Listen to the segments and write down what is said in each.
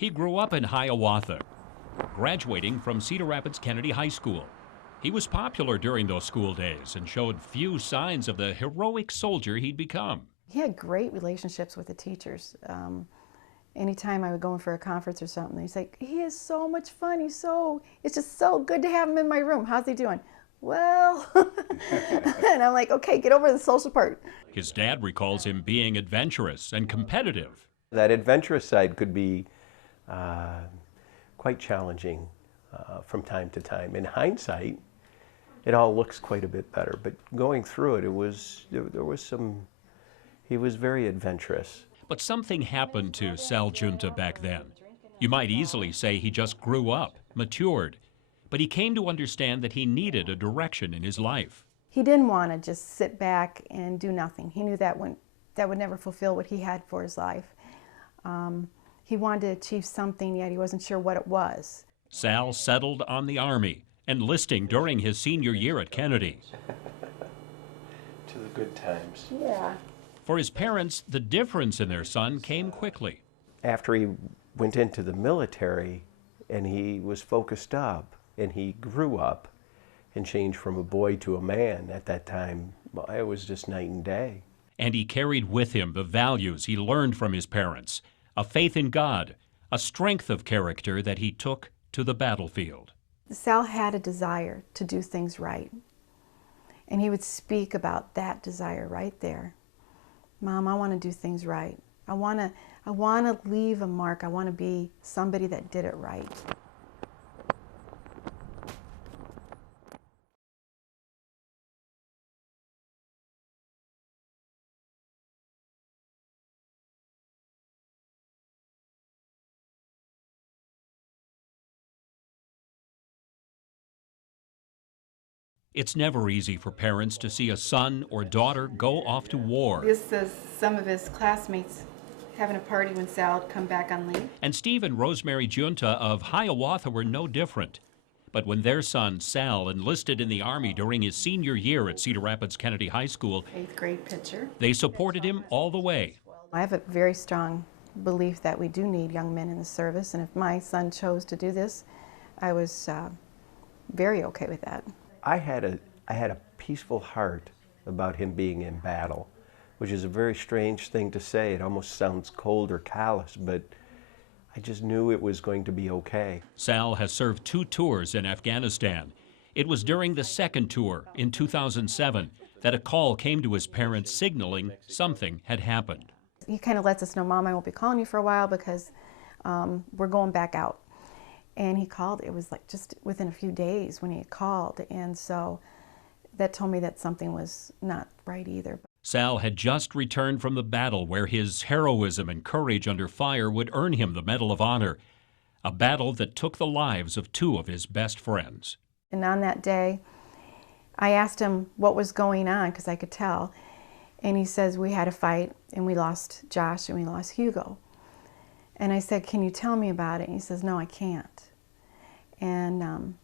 He grew up in Hiawatha, graduating from Cedar Rapids Kennedy High School. He was popular during those school days and showed few signs of the heroic soldier he'd become. He had great relationships with the teachers. Anytime I would go in for a conference or something, he'd say, he is so much fun, it's just so good to have him in my room. How's he doing? Well, and I'm like, okay, get over the social part. His dad recalls him being adventurous and competitive. That adventurous side could be quite challenging from time to time. In hindsight, it all looks quite a bit better, but going through it, he was very adventurous. But something happened to Sal Giunta back then. You might easily say he just grew up, matured, but he came to understand that he needed a direction in his life. He didn't want to just sit back and do nothing. He knew that would never fulfill what he had for his life. He wanted to achieve something, yet he wasn't sure what it was. Sal settled on the Army, enlisting during his senior year at Kennedy. To the good times. Yeah. For his parents, the difference in their son came quickly. After he went into the military and he was focused up and he grew up and changed from a boy to a man at that time, well, it was just night and day. And he carried with him the values he learned from his parents, a faith in God, a strength of character that he took to the battlefield. Sal had a desire to do things right, and he would speak about that desire right there. Mom, I want to do things right. I want to leave a mark. I want to be somebody that did it right. It's never easy for parents to see a son or daughter go off to war. This is some of his classmates having a party when Sal had come back on leave. And Steve and Rosemary Giunta of Hiawatha were no different. But when their son, Sal, enlisted in the Army during his senior year at Cedar Rapids Kennedy High School, 8th grade picture, they supported him all the way. I have a very strong belief that we do need young men in the service, and if my son chose to do this, I was very okay with that. I had a peaceful heart about him being in battle, which is a very strange thing to say. It almost sounds cold or callous, but I just knew it was going to be okay. Sal has served 2 tours in Afghanistan. It was during the second tour in 2007 that a call came to his parents signaling something had happened. He kind of lets us know, Mom, I won't be calling you for a while because we're going back out. And he called. It was like just within a few days when he had called, and so that told me that something was not right either. Sal had just returned from the battle where his heroism and courage under fire would earn him the Medal of Honor, a battle that took the lives of 2 of his best friends. And on that day, I asked him what was going on because I could tell, and he says, we had a fight and we lost Josh and we lost Hugo. And I said, can you tell me about it? And he says, no, I can't. And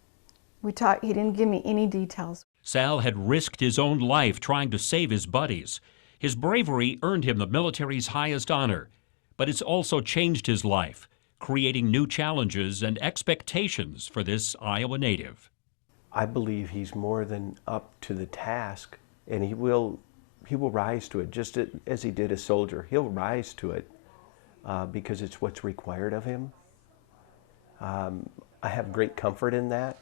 we talked, he didn't give me any details. Sal had risked his own life trying to save his buddies. His bravery earned him the military's highest honor, but it's also changed his life, creating new challenges and expectations for this Iowa native. I believe he's more than up to the task, and he will rise to it, just as he did as soldier. He'll rise to it. Because it's what's required of him. I have great comfort in that.